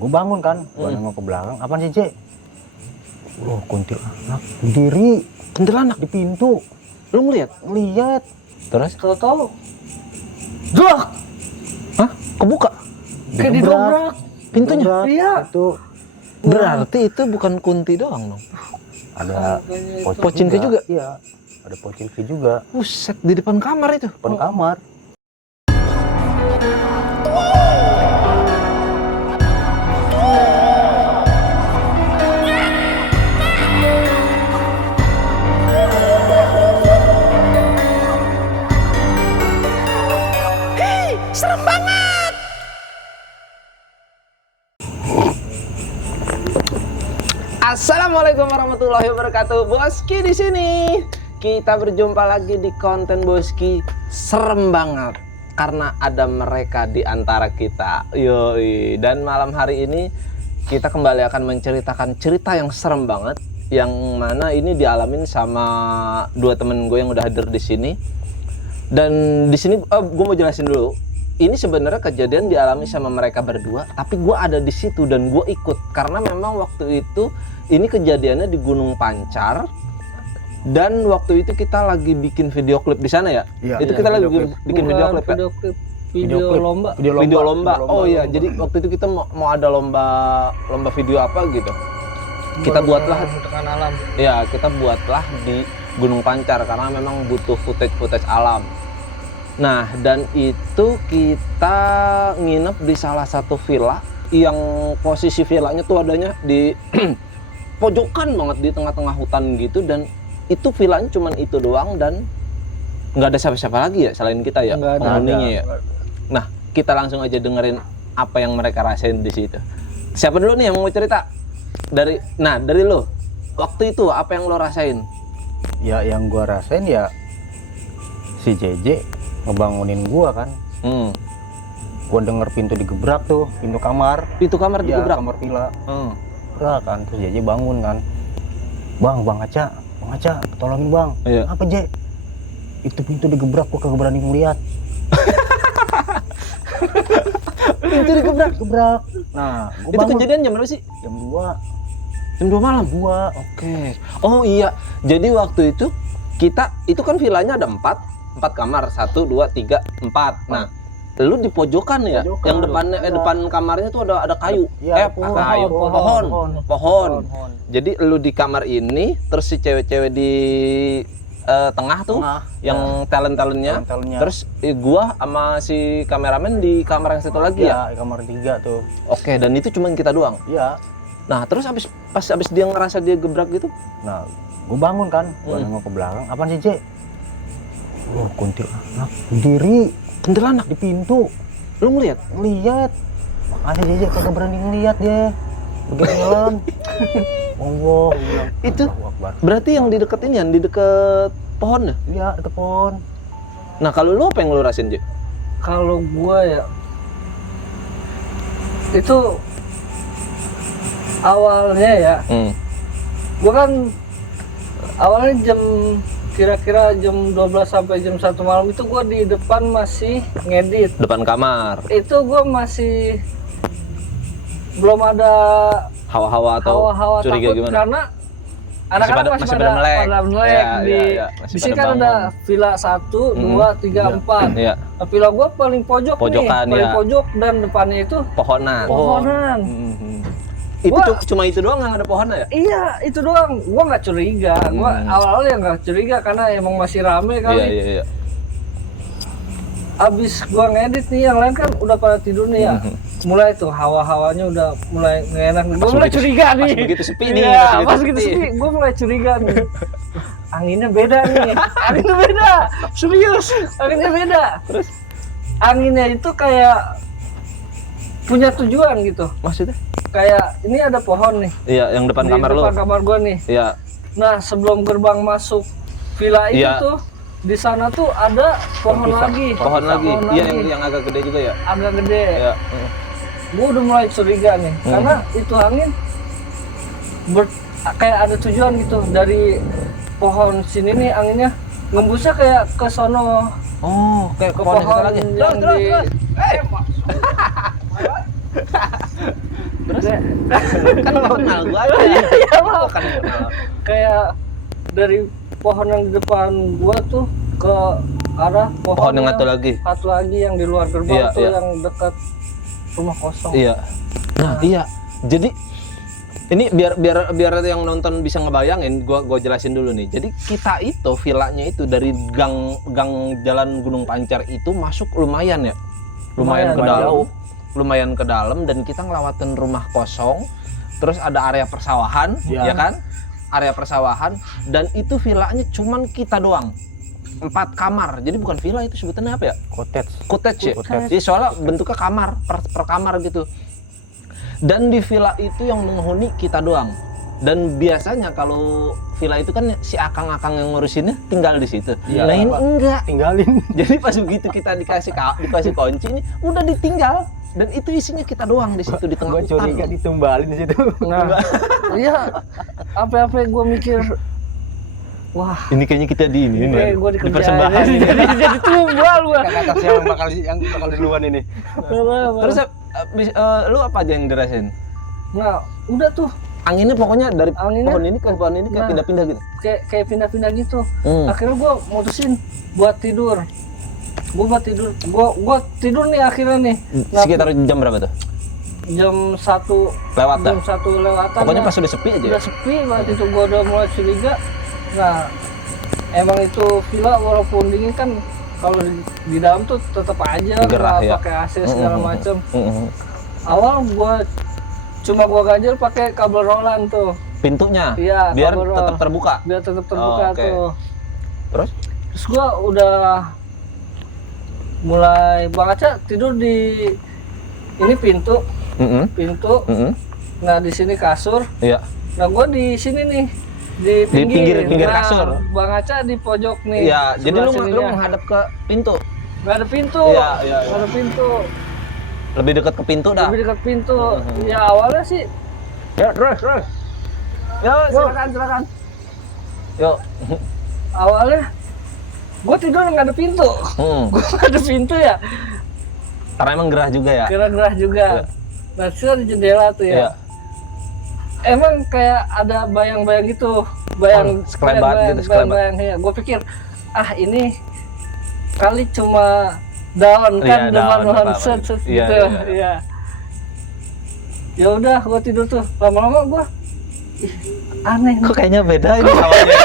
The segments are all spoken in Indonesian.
Gue bangun kan, gue nengok ke belakang. Apaan sih, Cek? Kuntilanak berdiri. Kuntilanak di pintu. lu ngeliat? Lihat. Terus? Tahu-tahu Gak! Hah? Kebuka? Kayak didobrak Pintunya? Iya. Itu Berarti itu bukan kunti doang dong? ada Pocinki juga? Iya, ada pocinki juga. Buset, di depan kamar itu? Depan kamar. Serem banget! Assalamualaikum warahmatullahi wabarakatuh. Boski di sini. Kita berjumpa lagi di konten Boski serem banget karena ada mereka di antara kita. Yoi. Dan malam hari ini kita kembali akan menceritakan cerita yang serem banget, yang mana ini dialamin sama dua temen gue yang udah hadir di sini. Dan di sini gue mau jelasin dulu. Ini sebenarnya kejadian dialami sama mereka berdua, tapi gue ada di situ dan gue ikut karena memang waktu itu ini kejadiannya di Gunung Pancar dan waktu itu kita lagi bikin video klip di sana ya. Iya, Itu iya, kita lagi video bikin video klip kan? Video lomba. Video lomba. Oh iya, jadi waktu itu kita mau ada lomba video apa gitu. Kita buatlah dengan alam. ya, kita buatlah di Gunung Pancar karena memang butuh footage alam. Nah, dan itu kita nginep di salah satu villa yang posisi villanya tuh adanya di pojokan banget di tengah-tengah hutan gitu, dan itu villanya cuman itu doang dan nggak ada siapa-siapa lagi ya selain kita ya, Nggak ada. penghuninya ya. Nah, kita langsung aja dengerin apa yang mereka rasain di situ. Siapa dulu nih yang mau cerita? Dari lo. Waktu itu apa yang lo rasain? Ya, yang gua rasain ya si JJ ngebangunin gua kan. Gua denger pintu digebrak tuh, pintu kamar. Pintu kamar Ya, digebrak? kamar villa. Gebrak kan, terus JJ bangun kan. Bang Aca, tolongin bang. Iya. Apa, J? Itu pintu digebrak, gua kagak berani ngeliat. Pintu digebrak? Gebrak. Nah, gua Itu bangun kejadian jam berapa sih? jam 2. Jam 2 malam? Gua Oke. Oh iya, jadi waktu itu kita, itu kan villanya ada 4 kamar, 1, 2, 3, 4. Nah, lu di pojokan ya? Pojokan, Yang depannya, depan kamarnya tuh ada kayu. Iya, Pohon. Jadi lu di kamar ini, terus si cewek-cewek di tengah tuh, yang talent-talentnya. Terus gua sama si kameramen di kamar yang satu lagi ya? Iya, kamar 3 tuh. Oke, dan itu cuman kita doang. Iya. Nah, terus pas dia ngerasa dia gebrak gitu, Nah, gua bangun kan, gua nengok ke belakang. Apaan sih, J? Kuntilanak berdiri. kuntilanak Di pintu. lu ngeliat? Lihat. Makanya JJ kagak berani ngeliat dia. Begitu. Allah, bilang, Itu Allahu Akbar. berarti yang di deket ini, yang di deket pohon ya? Iya, deket pohon. Nah, kalau lu apa yang lu rasain, J? Kalau gua ya itu awalnya ya, gua kan awalnya kira-kira jam 12 sampai jam 1 malam itu gua di depan masih ngedit. Depan kamar. Itu gua masih belum ada Hawa-hawa atau hawa-hawa curiga takut gimana? karena anak-anak masih pada melek. Iya, masih Di sini pada kan bangun. ada villa 1, 2, 3, 4. Iya, Nah, villa gua paling pojok Pojokan, nih, paling ya. pojok, dan depannya itu pohonan. pohonan. Itu Gua- cuma itu doang yang ada pohonnya ya? Iya, itu doang. Gua nggak curiga. Gua awalnya nggak curiga karena emang masih rame kali. Iya. Abis gua ngedit nih, yang lain kan udah pada tidur nih ya. Mulai tuh hawa-hawanya udah mulai nggak enak. Gua mulai begitu- curiga nih. pas begitu sepi nih, Iya, pas pas begitu begitu sepi. sepi, gua mulai curiga nih. Anginnya beda nih. Anginnya beda. Serius, anginnya beda. Terus? Anginnya itu kayak punya tujuan gitu. Maksudnya? Kayak ini ada pohon nih. Iya, yang depan Di kamar lu. depan kamar gua nih. Iya. Nah, sebelum gerbang masuk villa itu Iya. tuh di sana tuh ada pohon lagi. Pohon lagi. Iya, lagi. yang agak gede juga ya? Agak gede. Iya. Gue udah mulai curiga nih, karena itu angin kayak ada tujuan gitu dari pohon sini nih, anginnya ngembusnya kayak ke sono, Oh, kayak ke pohon yang satu pohon lagi. yang di Terus Kayak- kan nggak kenal gua aja. Iya, Gua kan nggak kenal. kayak dari pohon yang di depan gua tuh ke arah Pohon yang satu lagi. satu lagi yang di luar gerbang Iya, tuh iya. yang dekat rumah kosong. Iya. Nah, iya. Jadi ini biar yang nonton bisa ngebayangin, gua jelasin dulu nih. Jadi kita itu villanya itu dari gang jalan Gunung Pancar itu masuk lumayan ya. Lumayan ke dalam. jauh. Lumayan ke dalam dan kita ngelewatin rumah kosong. Terus ada area persawahan, Iya. ya kan? Area persawahan dan itu villanya cuman kita doang. 4 kamar. Jadi bukan villa, itu sebutannya apa ya? Cottage. Cottage ya? Cottage. Jadi soalnya bentuknya kamar, per kamar gitu. Dan di villa itu yang menghuni kita doang. Dan biasanya kalau villa itu kan si akang-akang yang ngurusinnya tinggal di situ. Iya, Nah ini Pak. enggak. Tinggalin. Jadi pas begitu kita dikasih kunci ini udah ditinggal. Dan itu isinya kita doang di situ di tengah Gua hutan. curiga ditumbalin di situ. Nah, iya. Apa-apa gue mikir, wah, Ini kayaknya kita di ini. kayak gue dikerjain. persembahan ini. Jadi tumbal gua. Kakak yang bakal duluan ini. Terus lu apa aja yang dirasain? Nah, udah tuh Anginnya pokoknya dari Anginnya- pohon ini ke pohon ini kayak Nah. pindah-pindah gitu. kayak pindah-pindah gitu. Hmm. Akhirnya gua mutusin buat tidur. Gua tidur nih akhirnya nih. Nah, Sekitar jam berapa tuh? jam 1 Lewat dah. jam 1 lewatan. Pokoknya lah. pas udah sepi aja. Udah sepi banget itu, gua udah mulai curiga. Nah, emang itu villa walaupun dingin kan kalau di dalam tuh tetap aja Gerah, nggak ya. pakai AC segala macem. Mm-mm. Awal gua ganjel pakai kabel rolan tuh Pintunya, Iya, biar kabel tetap terbuka. biar tetap terbuka Oh, oke. tuh. Terus? Terus gua udah mulai Bang Aca tidur di ini pintu. Mm-mm. Mm-mm. Nah, di sini kasur. Iya. Nah, gua di sini nih di pinggir Nah, kasur. Bang Aca di pojok nih. Iya, jadi sebelah lu sininya. menghadap ke pintu. Nggak ada pintu. Iya, iya, iya. Nggak ada pintu. Lebih dekat ke pintu dah. Lebih dekat pintu. Ya awalnya sih. Ya, terus. Yo, silakan. Yuk. Awalnya gua tidur nggak ada pintu. Gua nggak ada pintu ya. Karena emang gerah juga ya. Gerah-gerah juga. Iya. Nah, terus ada jendela tuh ya. Iya. Emang kayak ada bayang-bayang gitu, sekelebat gitu, sekelebat. bayang-bayang ya. Gue pikir, ini kali cuma daun kan, Iya, daun, daun apa-apa. set Iya, gitu. iya, Iya. Ya udah, gue tidur tuh. Lama-lama gue, aneh. Kok kayaknya beda ini awalnya.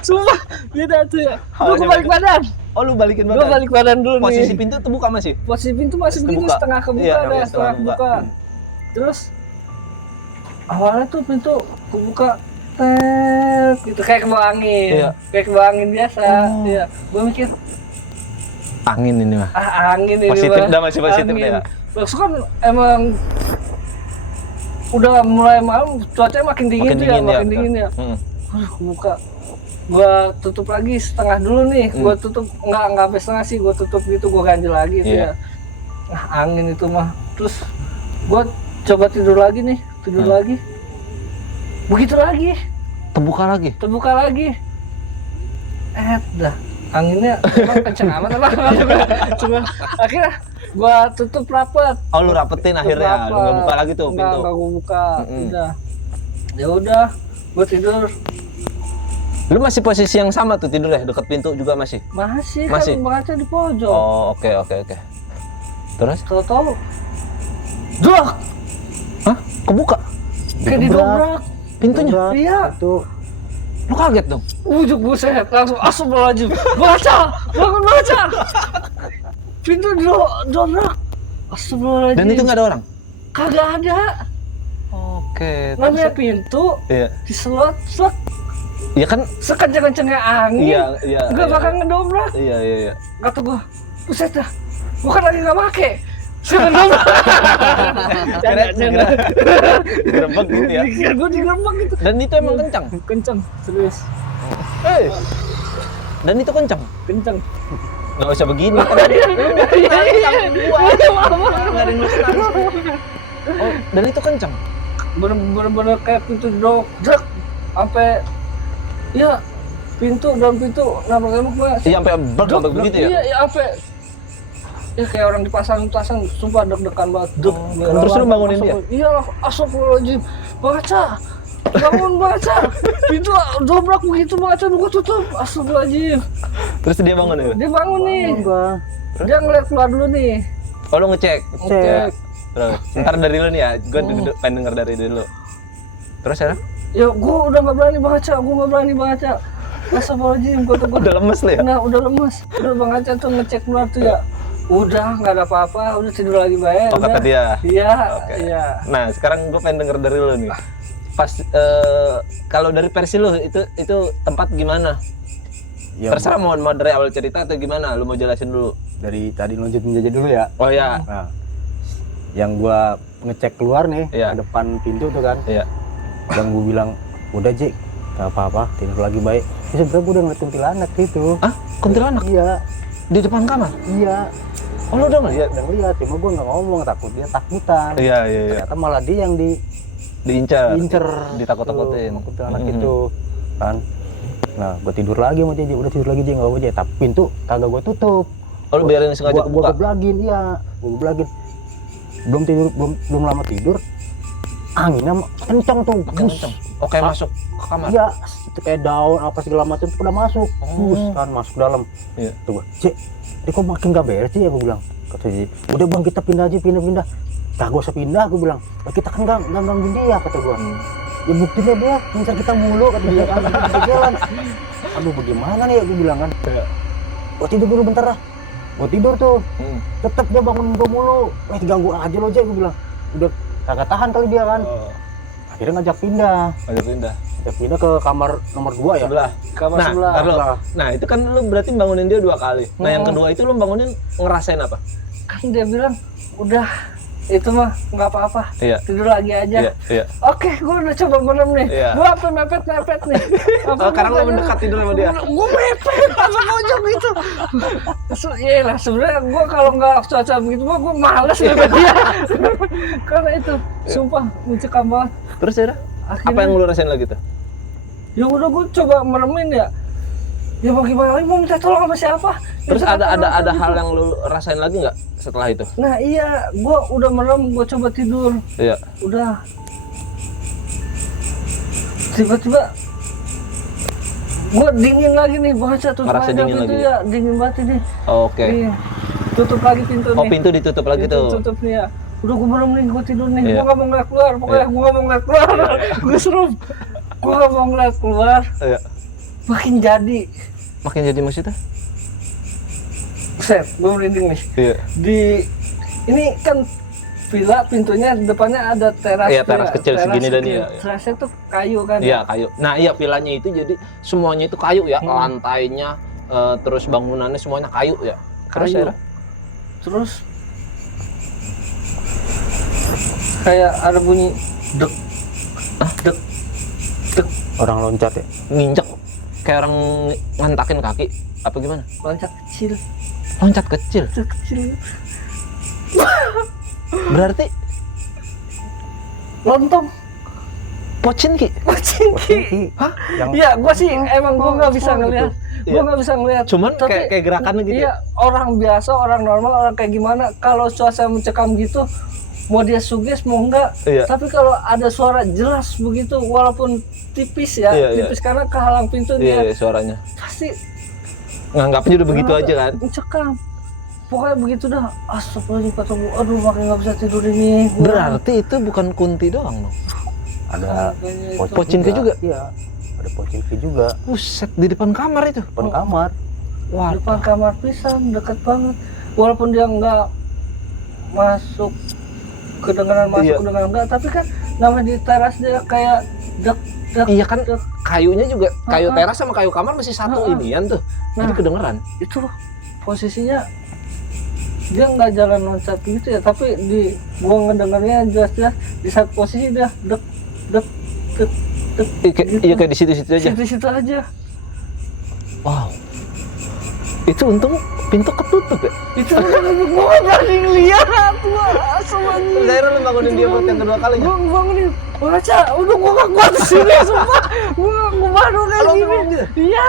Sumpah, beda tuh ya. Gue Awalnya balik badan. Oh, lu balikin Gue badan. balik badan dulu Posisi nih. pintu terbuka masih? Posisi pintu masih begini, Kebuka. setengah kebuka, Iya, dah, iya, setengah setengah kebuka. Terus awalnya tuh pintu kebuka, gitu kayak kebawa angin, Iya. kayak kebawa angin biasa. Iya, gue mikir Angin ini mah. angin ini Positif, mah. dah masih positif Angin. ya. Terus kan emang udah mulai malam, cuacanya makin dingin tuh ya, makin dingin ya. Aduh, kebuka. Gua tutup lagi setengah dulu nih. Gua tutup nggak sampai setengah sih, gua tutup gitu, gua ganjel lagi tuh Iya. ya. Nah, angin itu mah. Terus gua coba tidur lagi nih, tidur lagi. Begitu lagi, Terbuka lagi. terbuka lagi. Dah. Anginnya emang kenceng amat apa? Cuma akhirnya gua tutup rapat. Oh, lu rapetin akhirnya. Lu nggak buka lagi tuh pintu. Nggak gua buka. Udah. Ya udah, gua tidur. Lu masih posisi yang sama tuh tidur ya, dekat pintu juga masih? Masih Masih? kan Bang Aca di pojok. Oh, oke. Terus? Tahu-tahu drak, Hah? Kebuka? kayak didobrak. Pintunya? Iya. Itu Lu kaget dong? Ujuk buset, langsung astagfirullahaladzim. Baca, bangun baca. Pintu didobrak. Astagfirullahaladzim. Dan itu nggak ada orang? Kagak ada. Oke. Namanya pintu Iya. diselot, selot, Iya kan? sekenceng-kencengnya angin. Iya. Gak bakal ngedobrak. Iya. Kata gua, buset dah. Gua kan lagi gak pake. Saya ngedobrak. Gerebek gitu ya. Dikira gua digerebek gitu. Dan itu emang kencang? Kenceng, serius. Dan itu kencang? Kenceng. Nggak usah begini. Kan Oh, dan itu kencang? Bener-bener kayak pintu didobrak sampai ya pintu dalam pintu nabrak-nabrak gua. Iya, sampai begitu ya? Iya, sampai Ya kayak orang dipasang-pasang, sumpah deg-degan banget. Terus lu bangunin dia? Iya, astagfirullahaladzim. Baca, bangun baca. Pintu dobrak begitu baca, gua tutup. Astagfirullahaladzim. Terus dia bangun ya? Dia bangun nih. Bang. Dia ngeliat keluar dulu nih. Oh lu ngecek? Cek. Terus, ntar dari lu nih ya, gue pengen denger dari dulu. Terus ya? Ya gua udah nggak berani baca, Astagfirullahaladzim, gua tuh Udah lemes lu ya? Nah, udah lemes. Udah Bang Aca tuh ngecek keluar tuh ya. Udah nggak ada apa-apa, udah tidur lagi baik. Oh kata dia? Iya, Oke. iya. Nah sekarang gue pengen denger dari lu nih. Pas kalau dari versi lu itu tempat gimana? Ya, Terserah mau dari awal cerita atau gimana? Lu mau jelasin dulu? dari tadi lanjutin Jaja dulu ya. Oh ya. Nah, yang gua ngecek keluar nih, Iya. depan pintu tuh kan. Iya. Dan gua bilang, udah Jek, gak apa-apa, tidur lagi baik. Terus sebenernya gua udah ngeliat kuntilanak gitu. Ah, kuntilanak Iya, di depan kamar? iya. Oh lu udah ngeliat? Udah ngeliat, cuma gua nggak ngomong, takut dia takutan. Iya. Ternyata malah dia yang Diincar. Tuh, Ditakut-takutin. sama kuntilanak itu kan. Nah, gua tidur lagi sama Jek, udah tidur lagi Jek, nggak apa-apa Jek. Tapi pintu kagak gua tutup. Oh lu biarin sengaja Gua kebuka? geblagin, iya. Gua geblagin. Belum lama tidur, anginnya kencang tuh. Kenceng. Oh kayak masuk ke kamar? Iya, itu kayak daun apa segala macam udah masuk. Kan masuk dalam. Iya. Tuh gua, Cek, ini kok makin gak beres sih ya gua bilang. Kata Cek, udah Bang kita pindah aja, pindah. Kagak usah pindah gua bilang. Kita kan gak gangguin dia kata gua. Ya buktinya dia ngincar kita mulu kata dia kan kita jalan. Aduh bagaimana nih gua bilang kan. Gua tidur dulu bentar lah. Gua tidur tuh. Tetep dia bangun gua mulu. Ganggu aja lo Cek gua bilang. Udah kagak tahan kali dia kan. Akhirnya ngajak pindah. Ngajak pindah ke kamar nomor 2 ya. Sebelah. Kamar Nah, sebelah. ntar lu. Nah itu kan lu berarti bangunin dia 2 kali. Nah yang kedua itu lu bangunin ngerasain apa? Kan dia bilang, udah itu mah nggak apa-apa, Iya. tidur lagi aja. Iya. Oke, gua udah coba merem nih. Iya. Gua apa mepet nih. Sekarang lu mendekat tidur sama dia? Gua mepet sama pojok gitu. Iya lah, sebenarnya gua kalau nggak cuaca begitu gua males mepet dia. Karena itu, sumpah mencekam banget. Terus ya? Apa yang lu rasain lagi tuh? Ya udah gua coba meremin ya. Ya mau gimana lagi, mau minta tolong sama siapa? Terus Minta tolong ada gitu. hal yang lu rasain lagi nggak setelah itu? Nah iya, gua udah merem, gua coba tidur. Iya. Udah tiba-tiba gua dingin lagi nih, baca tuh Ngerasa dingin pintu lagi? ya, dingin banget ini. Oke. Nih, tutup lagi pintu Oh nih. pintu ditutup lagi tuh. Tutup nih ya. Udah gua merem nih, gua tidur nih. Iya. Gua nggak mau ngeliat keluar, pokoknya gua nggak mau ngeliat keluar. Gua serem. Gua nggak mau ngeliat keluar. Iya. Makin jadi. Makin jadi maksudnya? Set, gua merinding nih. Iya. Ini kan villa, pintunya depannya ada teras. Iya, tuh teras ya. kecil segini dan kecil. iya. Terasnya tuh kayu kan. Iya kayu. Nah iya villanya itu jadi semuanya itu kayu ya, lantainya, terus bangunannya semuanya kayu ya. Terus Kayu. ya? Terus kayak ada bunyi dek, dek. Orang loncat ya. Nginjek kayak orang ngantakin kaki apa gimana? Loncat kecil, Loncat kecil. kecil. Berarti Lontong, Pochinki. Pochinki. Hah? Yang Iya, gua sih emang gua nggak bisa ngeliat. Gua Iya. nggak bisa ngeliat. Cuman Tapi, kayak gerakannya gitu. Iya, orang biasa, orang normal, orang kayak gimana? Kalau cuaca mencekam gitu, mau dia suges mau enggak. Iya. Tapi kalau ada suara jelas begitu, walaupun tipis ya, Iya, iya. tipis karena kehalang pintu Iya, dia, suaranya. pasti Nganggapnya udah begitu aja kan. mencekam. Pokoknya begitu dah. Astagfirullahaladzim, kata gua, aduh makin nggak bisa tidur ini. Gua- Berarti itu bukan kunti doang dong. ada Kayaknya itu. Pochinki juga? Iya, ada Pochinki juga Buset, di depan kamar itu. depan kamar. Wah, Depan kamar pisan, deket banget. Walaupun dia nggak masuk kedengaran Iya. kedengaran enggak, tapi kan namanya di teras dia kayak dek. iya kan dek. kayunya juga kayu Ah, ah. teras sama kayu kamar masih satu Ah, ah. inian tuh. Jadi Nah. kedengeran. Itu posisinya dia nggak jalan loncat gitu ya, tapi di gua ngedengarnya jelas-jelas di satu posisi dia dek dek dek dek Iya kayak di situ-situ aja. situ-situ aja. Wow. Itu untung pintu ketutup ya. Itu gua nggak berani ngeliat, gua sama Terus akhirnya lu bangunin dia buat yang kedua kalinya. gua bangunin baca, udah gua nggak kuat di sini sumpah. Gua baru kayak Kalau gini. bangun gitu? Iya.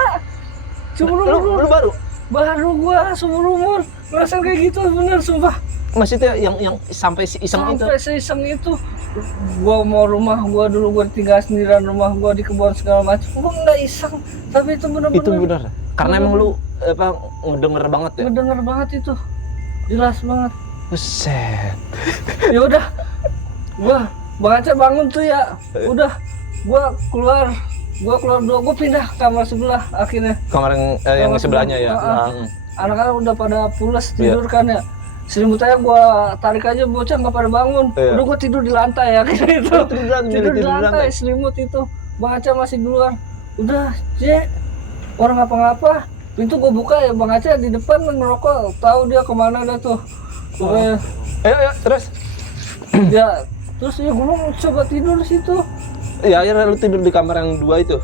Cuma Lu baru? baru gua seumur umur ngerasain kayak gitu, bener sumpah. Maksudnya yang sampai si iseng itu. Sampai seiseng itu. Gua mau rumah gua dulu, gua tinggal sendirian, rumah gua di kebun segala macam. Gua nggak iseng, tapi itu bener-bener. Itu benar. Karena emang lu apa ngedenger banget ya. Ngedenger banget itu. Jelas banget. Buset. Ya udah. Bang Aceh bangun tuh ya. Udah. Gua keluar dulu, gua pindah kamar sebelah akhirnya. Kamar yang sebelahnya ya. Anak-anak udah pada pulas tidur kan ya. Selimut aja gua tarik aja, bocah nggak pada bangun. Iya. Udah gua tidur di lantai ya kayak itu. Tidur Tidur di lantai, selimut itu. Bang Aceh masih di luar. Udah, orang ngapa-ngapa. Pintu gua buka ya, Bang Aceh di depan ngerokok. Tahu dia kemana dah tuh. Pokoknya, Ayo terus. ya terus ya gua mau coba tidur di situ. Ya akhirnya lu tidur di kamar yang 2 itu.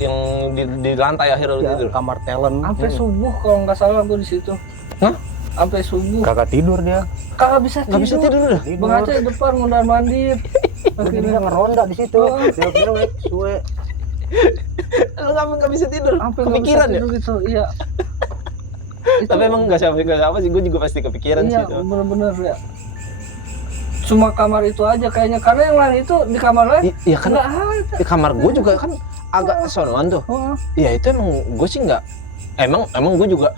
Yang di lantai akhirnya lu Ya, tidur. kamar talent. Sampai subuh kalau nggak salah gua di situ. Hah? Sampai subuh. Kagak tidur dia. Kagak bisa tidur. Nggak bisa tidur udah. Bang Aceh di depan mondar mandir. Akhirnya ngeronda di situ. Oh. Dewek, suwe. Lu nggak bisa tidur. Sampai nggak Kepikiran bisa ya? tidur gitu. Iya. Tapi emang nggak apa sih, gue juga pasti kepikiran sih Iya, itu. bener-bener ya. Cuma kamar itu aja kayaknya, karena yang lain itu di kamar lain Iya kan, nggak ada. di kamar gue juga kan agak sonoan tuh. Oh, Ya itu emang gue sih nggak. Emang gue juga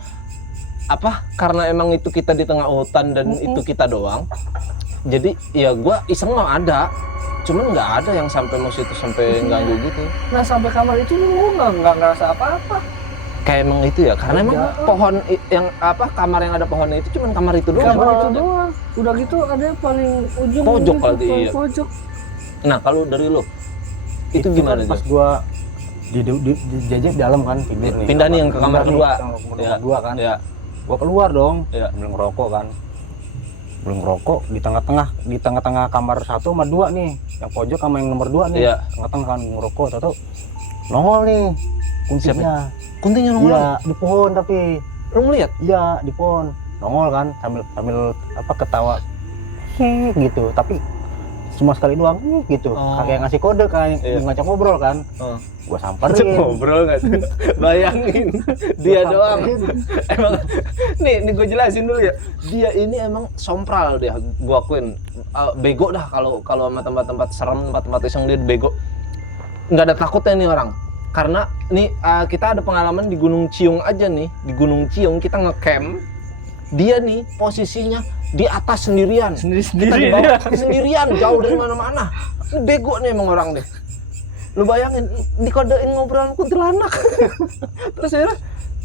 apa? Karena emang itu kita di tengah hutan dan itu kita doang. Jadi ya gue iseng mah ada. Cuman nggak ada yang sampai maksud itu sampai ganggu gitu. nah sampai kamar itu gue nggak ngerasa apa-apa. Kayak emang itu ya, karena emang pohon yang apa kamar yang ada pohonnya itu cuman kamar itu doang. Kamar itu doang. Udah gitu ada yang paling ujung Pojok gitu, kali, paling iya. pojok. Nah kalau dari lo itu gimana kan pas tuh? gua di jajak dalam kan tidur nih. Pindah nih yang ke kamar Pindah nih, kedua. kamar Ya. kedua kan. Ya. Gua keluar dong. Ya. Belum ngerokok kan. Belum ngerokok di tengah-tengah kamar 1 sama 2 nih. Yang pojok sama yang nomor 2 nih. Iya. Tengah-tengah kan ngerokok, tahu nongol nih kuncinya. Kuntinya nongol. Iya, di pohon tapi. Lu ngeliat? Iya, di pohon. Nongol kan sambil apa ketawa. Gitu, tapi cuma sekali doang gitu. Oh. Kayak ngasih kode kan, Iya. ngajak ngobrol kan. Oh. Gua samperin. Ngobrol nggak tuh? Bayangin dia doang. Emang nih gue jelasin dulu ya. Dia ini emang sompral dia, gua akuin. Bego dah kalau sama tempat-tempat serem, tempat-tempat iseng dia bego. Nggak ada takutnya nih orang. Karena nih kita ada pengalaman di Gunung Ciung aja nih. Di Gunung Ciung kita ngecamp. Dia nih posisinya di atas sendirian. Kita di bawah sendirian, jauh dari mana-mana. Ini bego nih emang orang deh. Lu bayangin dikodein ngobrol sama kuntilanak. Terus akhirnya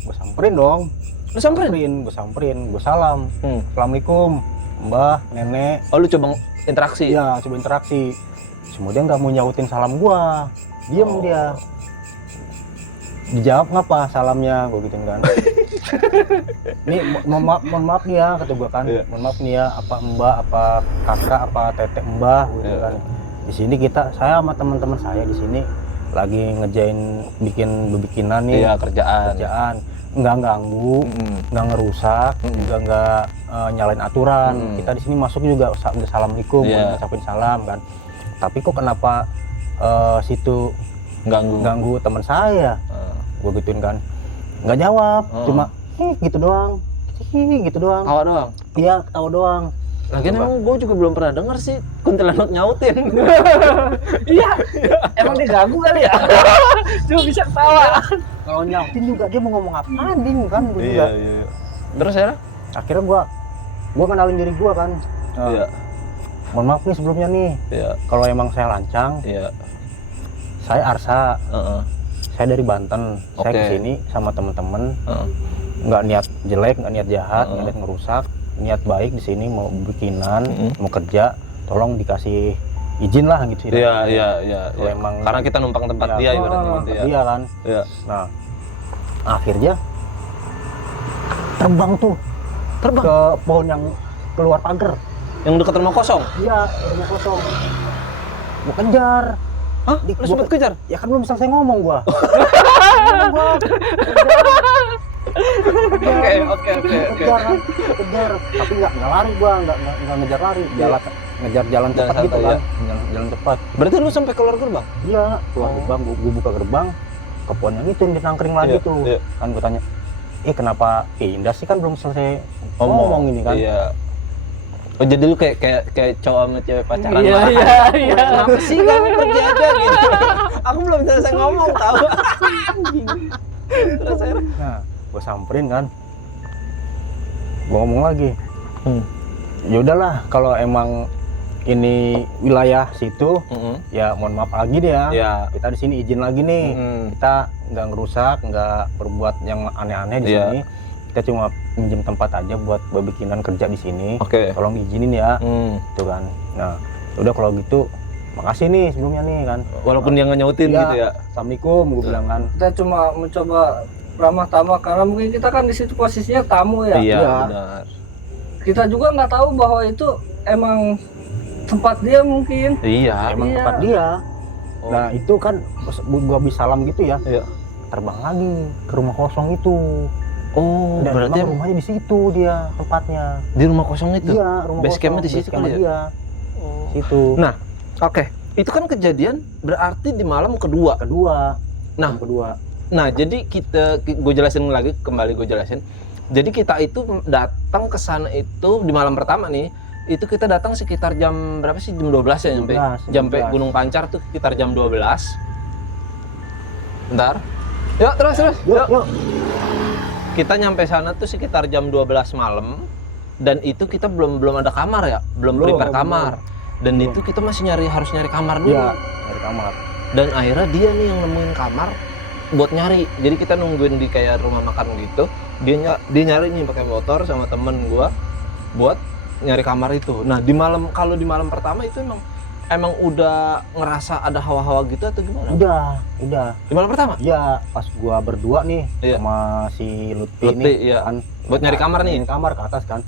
Gua samperin dong. lu samperin. Gua samperin, gua salam. Assalamualaikum, Mbah, Nenek. Oh lu coba interaksi. Iya, coba interaksi. Semua dia nggak mau nyautin salam gua. Diam dia. Dijawab ngapa salamnya, gua gituin kan. Nih mohon maaf nih ya, kata gua kan. Iya. Mohon maaf nih ya, apa Mbak, apa Kakak, apa Teteh Mbah gitu Iya. kan. Di sini saya sama teman-teman saya di sini lagi ngejain bikinan nih. Iya, kerjaan. Nggak ganggu, nggak ngerusak, juga nggak nyalain aturan. Kita di sini masuk juga assalamualaikum, Iya. ngucapin salam kan. Tapi kok kenapa situ ganggu teman saya? Gue gituin kan, nggak jawab, cuma gitu doang, gitu doang. Tawa doang. Iya, tawa doang. Lagian emang gue juga belum pernah denger sih kuntilanak nyautin. Iya. Emang dia ganggu kali ya? Cuma bisa ketawa. Kalau nyautin juga dia mau ngomong apa ding kan, gue juga. Iya. Terus ya? Akhirnya gue kenalin diri gue kan. Iya. Mohon maaf nih sebelumnya nih, Iya. kalau emang saya lancang, Iya. saya Arsa. Heeh. Saya dari Banten, saya Oke. kesini sama temen-temen, Heeh. nggak niat jelek, nggak niat jahat, nggak Heeh. niat ngerusak, niat baik di sini mau bikinan, mau kerja, tolong dikasih izin lah gitu. Iya. Kalau emang Karena kita numpang tempat Iya. dia ibaratnya gitu ya. Iya kan. Iya. Nah, akhirnya terbang tuh Terbang ke pohon yang keluar pagar. yang dekat rumah kosong. Iya, rumah kosong. Mau kejar. Hah? Lu sempet kejar? Ya kan belum selesai ngomong gua. Oke. Kejar, tapi nggak lari gua, nggak ngejar lari, ngejar jalan cepat santai, gitu ya. kan, jalan cepat. Berarti lu sampai keluar gerbang? Iya, keluar gerbang, gua buka gerbang, ke pohon yang itu yang ditangkring lagi Iya, tuh, iya. kan gua tanya, kenapa Indah sih kan belum selesai ngomong ini kan. Iya. Oh jadi lu kayak cowok sama cewek pacaran. Iya. Kenapa sih kamu pergi aja gitu? Aku belum selesai ngomong tahu. Terus akhirnya Nah, gue samperin kan, gue ngomong lagi, ya udahlah kalau emang ini wilayah situ, ya mohon maaf lagi deh ya. Ya. Kita di sini izin lagi nih, kita nggak ngerusak, nggak berbuat yang aneh-aneh di Iya. sini. Kita cuma minjem tempat aja buat bikinan kerja di sini. Oke. Tolong izinin ya, gitu kan. Nah, udah kalau gitu, makasih nih sebelumnya nih kan. Walaupun dia nggak nyautin Iya. gitu ya. Assalamualaikum, gue bilang kan. Kita cuma mencoba ramah tamah karena mungkin kita kan di situ posisinya tamu ya. Iya, Iya. benar. Kita juga nggak tahu bahwa itu emang tempat dia mungkin. Iya. Emang Iya. tempat dia. Oh. Nah itu kan pas gua habis salam gitu ya, Iya. terbang lagi ke rumah kosong itu. Oh, Dan berarti emang rumahnya di situ dia tempatnya. di rumah kosong itu. Iya, rumah Base kosong. campnya di situ Base campnya kali ya? dia. Situ. Nah, oke. Itu kan kejadian berarti di malam kedua. Kedua. Nah. Yang kedua. Nah, jadi gue jelasin lagi, kembali gue jelasin. Jadi kita itu datang ke sana itu di malam pertama nih, itu kita datang sekitar jam berapa sih? Jam 12 ya nyampe. 12. Nyampe Gunung Pancar tuh sekitar jam 12. Bentar. Yuk, terus. Yuk. Kita nyampe sana tuh sekitar jam 12 malam dan itu kita belum ada kamar ya, belum prepare kamar. Dan Belum. itu kita masih harus nyari kamar dulu. Iya, dari kamar. Dan akhirnya dia nih yang nemuin kamar buat nyari. Jadi kita nungguin di kayak rumah makan gitu. Dia nyari nih pakai motor sama temen gua buat nyari kamar itu. Nah, kalau di malam pertama itu emang udah ngerasa ada hawa-hawa gitu atau gimana? Udah. Di malam pertama? Iya, pas gua berdua nih Iya. sama si Lutfi Lutfi, nih iya. kan. Buat nyari kamar nih? Nyari kamar ke atas kan.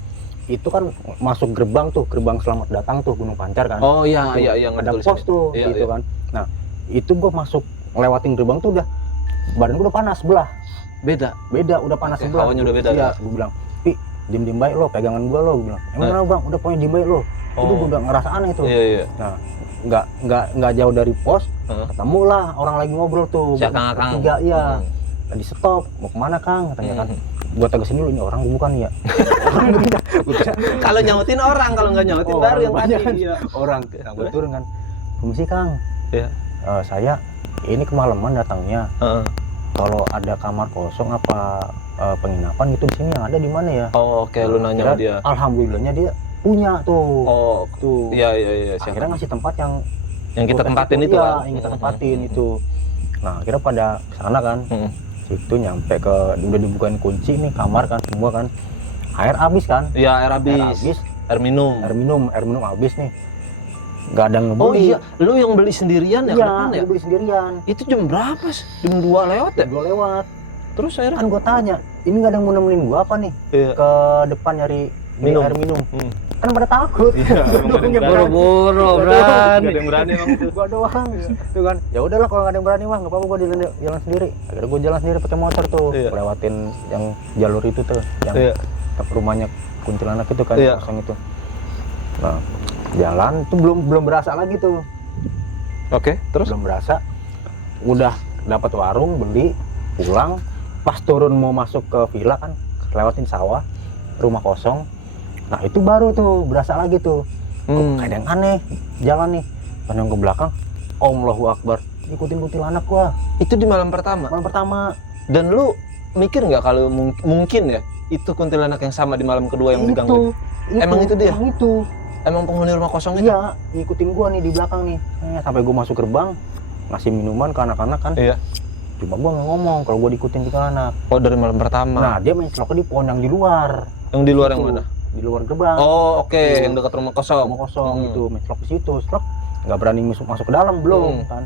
Itu kan masuk gerbang selamat datang tuh Gunung Pancar kan. Oh iya, Tuh, iya ada ngetulis pos ini. tuh Iya, gitu iya. kan. Nah, itu gua masuk ngelewatin gerbang tuh udah badan gua udah panas sebelah. Beda. Udah panas Oke, sebelah. hawanya udah beda Iya, ya? gua bilang, "Pi, diem baik lo, pegangan gua lo." Gua bilang, "Emang Nah. kenapa, Bang? Udah pokoknya diem baik lo." Itu Oh. gua udah ngerasa aneh tuh. Iya. Nah, nggak jauh dari pos, Heeh. ketemu lah orang lagi ngobrol tuh. Si Akang. Bertiga, iya. Tadi stop, mau kemana Kang? Katanya kan. Gua tegasin dulu, ini orang bukan ya. Kalau nyautin orang, kalau nggak nyautin baru yang tadi. Iya. Orang. Nah, gua turun kan. Permisi Kang. Iya. Saya ini kemalaman datangnya. Heeh. Kalau ada kamar kosong apa penginapan gitu di sini yang ada di mana ya? Oh, oke, lu nanya sama dia. Alhamdulillahnya dia punya tuh. Oh, Tuh. iya. Akhirnya ngasih tempat yang Yang kita tempatin itu ya, kan? yang kita tempatin itu. Nah, akhirnya pada sana kan. Situ nyampe ke udah dibukain kunci nih kamar kan semua kan. Air habis kan? Iya, air Air habis. habis. Air minum. Air minum habis nih. Gak ada yang Oh ngebeli. iya, lu yang beli sendirian ya ke depan ya? Iya, beli sendirian. Itu jam berapa sih? Jam 2 lewat ya? Gua lewat. Terus akhirnya? Kan gua tanya, ini gak ada yang mau nemenin gua apa nih? Iya. Ke depan nyari Minum. air minum. Kan pada takut. Iya, emang ada yang berani. Boro-boro Gak berani. ada yang berani emang tuh. Gua doang. Itu kan. Ya udahlah kalau gak ada yang berani mah, enggak apa-apa gua jalan sendiri. Akhirnya gua jalan sendiri pakai motor tuh. Iya. Lewatin yang jalur itu tuh, yang Iya. ke rumahnya kuntilanak itu kan, Iya. kosong itu. Nah, jalan tuh belum berasa lagi tuh. Oke, terus? Belum berasa. Udah dapat warung, beli, pulang. Pas turun mau masuk ke villa kan, lewatin sawah, rumah kosong. Nah, itu baru tuh berasa lagi tuh. Kok kayak ada yang aneh jalan nih. Pandang ke belakang, Allahu Akbar, ikutin kuntilanak gua. Itu di malam pertama. Malam pertama. Dan lu mikir nggak kalau mungkin ya itu kuntilanak yang sama di malam kedua yang diganggu? Emang itu dia? Emang itu. Emang penghuni rumah kosong itu? Iya, ngikutin gua nih di belakang nih. Sampai gua masuk gerbang, ngasih minuman ke anak-anak kan. Iya. Cuma gua nggak ngomong kalau gua diikutin kuntilanak. Oh, dari malam pertama. Nah, dia main celoknya di pohon yang di luar. Yang di luar yang Itu, mana? Di luar gerbang. Oh, oke, Iya. yang dekat rumah kosong. Rumah kosong gitu, main celok di situ. Celok nggak berani masuk ke dalam belum kan.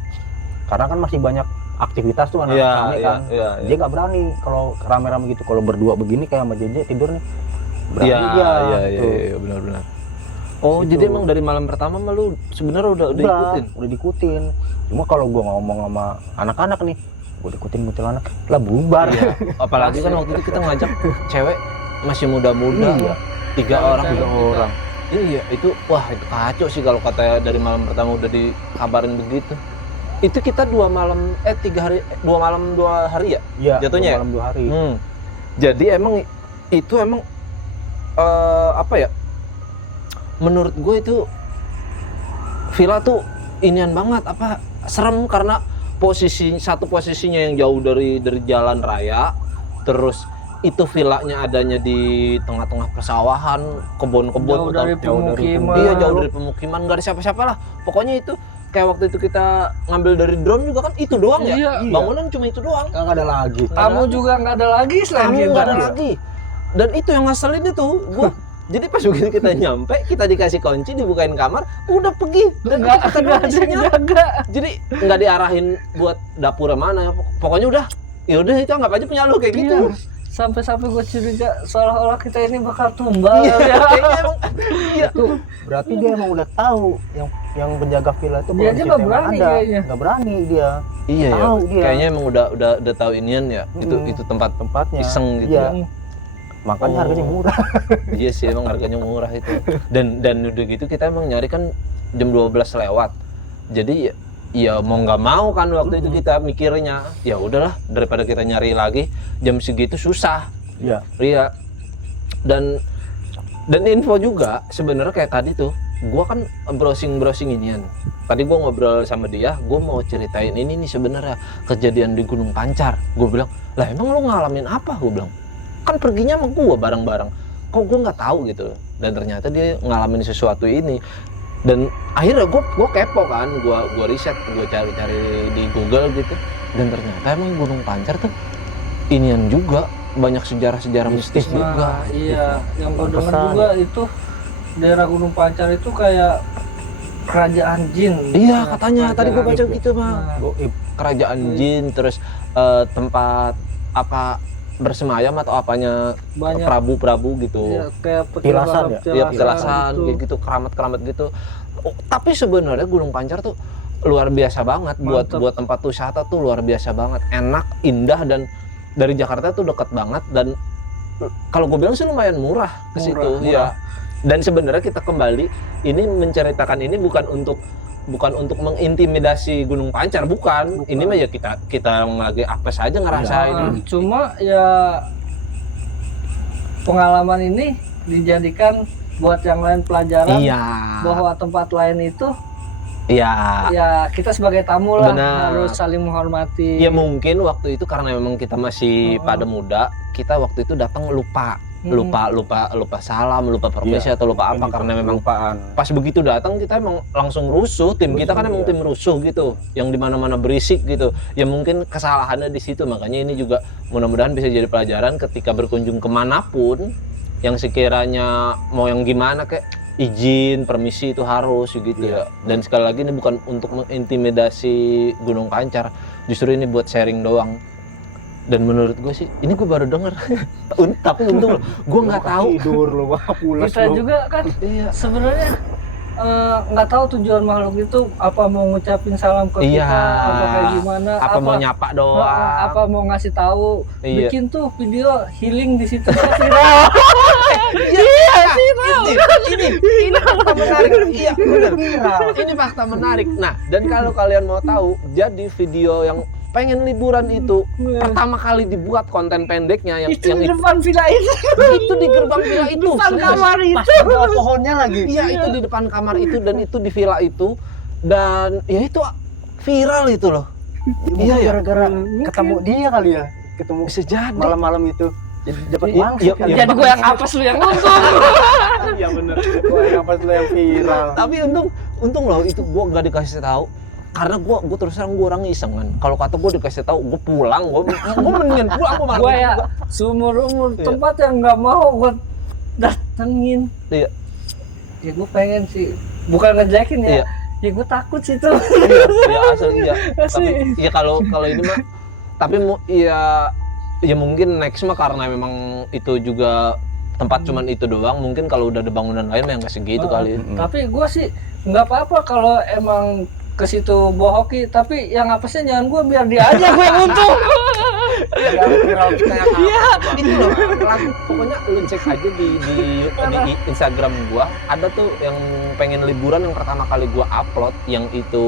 Karena kan masih banyak aktivitas tuh anak Iya, kami iya, kan. iya. Dia nggak berani kalau rame-rame gitu. Kalau berdua begini kayak sama JJ tidur nih. Berani Iya, dia. iya, gitu. benar-benar. Oh, Gitu. jadi emang dari malam pertama mah lu sebenarnya udah ikutin. Udah diikutin. Cuma kalau gua ngomong sama anak-anak nih, gua diikutin kuntilanak, lah bubar. Iya. Apalagi kan waktu itu kita ngajak cewek masih muda-muda. Iya. 3 orang. orang. Iya, itu wah itu kacau sih kalau katanya dari malam pertama udah dikabarin begitu. Itu kita 2 malam 3 hari 2 malam 2 hari ya? Iya. Jatuhnya ya? 2 malam 2 hari. Jadi emang itu emang apa ya? Menurut gue itu villa tuh inian banget, apa serem karena posisinya yang jauh dari jalan raya, terus itu villanya adanya di tengah-tengah persawahan, kebun-kebun, Jauh dari pemukiman. Iya, jauh dari pemukiman, nggak ada siapa-siapa lah. Pokoknya itu kayak waktu itu kita ngambil dari drone juga kan itu doang ya. Iya. Bangunan cuma itu doang. Nggak ada lagi. Kamu juga nggak ada lagi selain Kamu kita. nggak ada lagi. Dan itu yang ngeselin itu gua. Jadi pas begitu kita nyampe, kita dikasih kunci, dibukain kamar, udah pergi. Dan Nggak kita ada yang jaga. Jadi nggak diarahin buat dapur mana. Pokoknya udah, ya udah itu anggap aja punya lu kayak gitu. Iya. Sampai-sampai gue curiga seolah-olah kita ini bakal tumbal. Iya, Ya. kayaknya emang. Iya. Itu berarti dia emang udah tahu yang penjaga villa itu Dia aja nggak berani kayaknya. nggak berani dia. Iya ya. Tahu dia. Kayaknya emang udah tahu inian ya. Itu tempat-tempatnya iseng gitu Iya. ya. Makanya Oh. harganya murah. Iya sih emang harganya murah itu. Dan udah gitu kita emang nyari kan jam 12 lewat. Jadi ya mau nggak mau kan waktu itu kita mikirnya ya udahlah daripada kita nyari lagi jam segitu susah. Iya. Iya. Dan info juga sebenarnya kayak tadi tuh gua kan browsing inian. Tadi gua ngobrol sama dia, gua mau ceritain ini nih sebenarnya kejadian di Gunung Pancar. Gua bilang, "Lah emang lu ngalamin apa?" Gua bilang. Kan perginya sama gua bareng-bareng. Kok gua nggak tahu gitu. Dan ternyata dia ngalamin sesuatu ini. Dan akhirnya gua kepo kan, gua riset, gua cari-cari di Google gitu. Dan ternyata emang Gunung Pancar tuh inian juga banyak sejarah-sejarah mistis juga. Iya, yang gue dengar Pantesan. juga itu daerah Gunung Pancar itu kayak kerajaan jin. Iya, Nah, katanya tadi gua baca kerajaan gitu, Bang. Nah. Goib. Kerajaan jin, terus tempat apa bersemayam atau apanya banyak prabu-prabu gitu. ya, kayak Petilasan ya? Iya, petilasan gitu. kayak gitu, keramat-keramat gitu. Oh, tapi sebenarnya Gunung Pancar tuh luar biasa banget Mantep. buat tempat wisata tuh luar biasa banget, enak, indah, dan dari Jakarta tuh deket banget. Dan kalau gue bilang sih lumayan murah ke situ. Murah. Iya. Dan sebenarnya kita kembali ini menceritakan ini bukan untuk mengintimidasi Gunung Pancar, bukan. Ini mah ya kita lagi apa saja ngerasain. Nah, cuma ya pengalaman ini dijadikan buat yang lain pelajaran Iya. bahwa tempat lain itu Iya. ya kita sebagai tamu lah Benar. harus saling menghormati. Ya mungkin waktu itu karena memang kita masih pada muda, kita waktu itu datang lupa salam, lupa permisi atau lupa apa, karena memang pas begitu datang kita emang langsung rusuh. Tim kita kan emang tim rusuh gitu, yang di mana-mana berisik gitu. Ya mungkin kesalahannya di situ. Makanya ini juga mudah-mudahan bisa jadi pelajaran ketika berkunjung kemanapun, yang sekiranya mau yang gimana kayak izin, permisi itu harus gitu ya. Dan sekali lagi ini bukan untuk mengintimidasi Gunung Pancar, justru ini buat sharing doang. Dan menurut gue sih, ini gue baru denger. Tapi untung gue nggak tahu. Tidur lu, pulas Kita lu. juga kan Iya. sebenarnya nggak tahu tujuan makhluk itu apa mau ngucapin salam ke Iya. kita, apa kayak gimana, Apa mau nyapa doang? apa mau ngasih tahu, Iya. bikin tuh video healing di situ viral. Iya, ini fakta menarik. Iya, benar. Ini fakta menarik. Nah, dan kalau kalian mau tahu, jadi video yang pengen liburan itu pertama kali dibuat konten pendeknya itu yang di depan villa itu di gerbang villa itu. depan serius. kamar itu. Pas di bawah pohonnya lagi. Iya, itu di depan kamar itu dan itu di villa itu, dan ya itu viral itu loh. Iya ya. Gara-gara Mungkin. ketemu dia kali ya. Ketemu Bisa jadi. malam-malam itu. Jadi dapat Iya, wangsit iya, kali. iya. Jadi gue yang apes lu yang untung. Iya bener. Gua yang apa tuh yang viral. Tapi untung loh itu gua nggak dikasih tahu, karena gua terus terang gua orang iseng kan. Kalau kata gua dikasih tahu gua pulang, gua mendingan pulang, gua malah Gue gitu ya juga. seumur umur Iya. tempat yang nggak mau gue datengin. Iya. Ya gue pengen sih, bukan ngejelekin ya. Iya. Ya gue takut sih itu. Iya asli iya. Tapi ya kalau ini mah, tapi ya mungkin next mah karena memang itu juga tempat cuman itu doang. Mungkin kalau udah ada bangunan lain mah nggak segitu kali. Tapi gue sih nggak apa-apa kalau emang ke situ bohoki, tapi yang apesnya jangan gue, biar dia aja gue yang untung. Viral kayak Itu loh, pokoknya lu cek aja di Instagram gua, ada tuh yang pengen liburan yang pertama kali gua upload, yang itu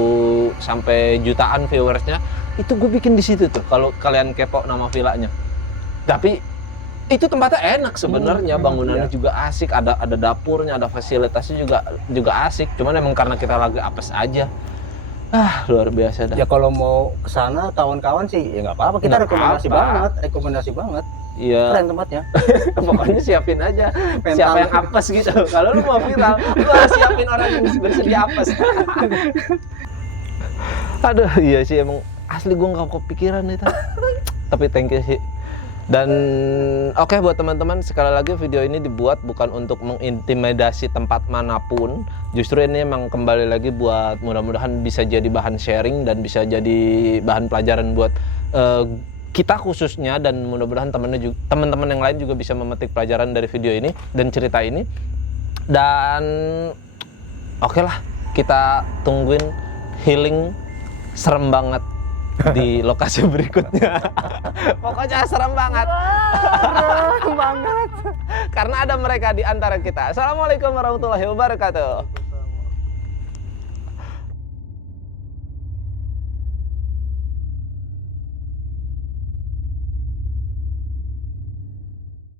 sampai jutaan viewersnya, itu gue bikin di situ tuh. Kalau kalian kepo nama villanya. Tapi itu tempatnya enak sebenarnya, bangunannya juga asik, ada dapurnya, ada fasilitasnya juga asik. Cuman emang karena kita lagi apes aja. Luar biasa dah. Ya kalau mau ke sana kawan-kawan sih ya nggak apa-apa, kita Nggak rekomendasi banget. Iya. Keren tempatnya. Pokoknya siapin aja siapa yang apes gitu. Kalau lu mau viral, lu harus siapin orang yang bersedia apes. Aduh, iya sih emang asli gue nggak kepikiran itu. Tapi thank you sih. Dan oke, buat teman-teman, sekali lagi video ini dibuat bukan untuk mengintimidasi tempat manapun. Justru ini emang kembali lagi buat mudah-mudahan bisa jadi bahan sharing dan bisa jadi bahan pelajaran buat kita khususnya, dan mudah-mudahan teman-teman yang lain juga bisa memetik pelajaran dari video ini dan cerita ini. Dan oke lah, kita tungguin healing serem banget di lokasi berikutnya. Pokoknya serem banget. Serem banget. Karena ada mereka di antara kita. Assalamualaikum warahmatullahi wabarakatuh.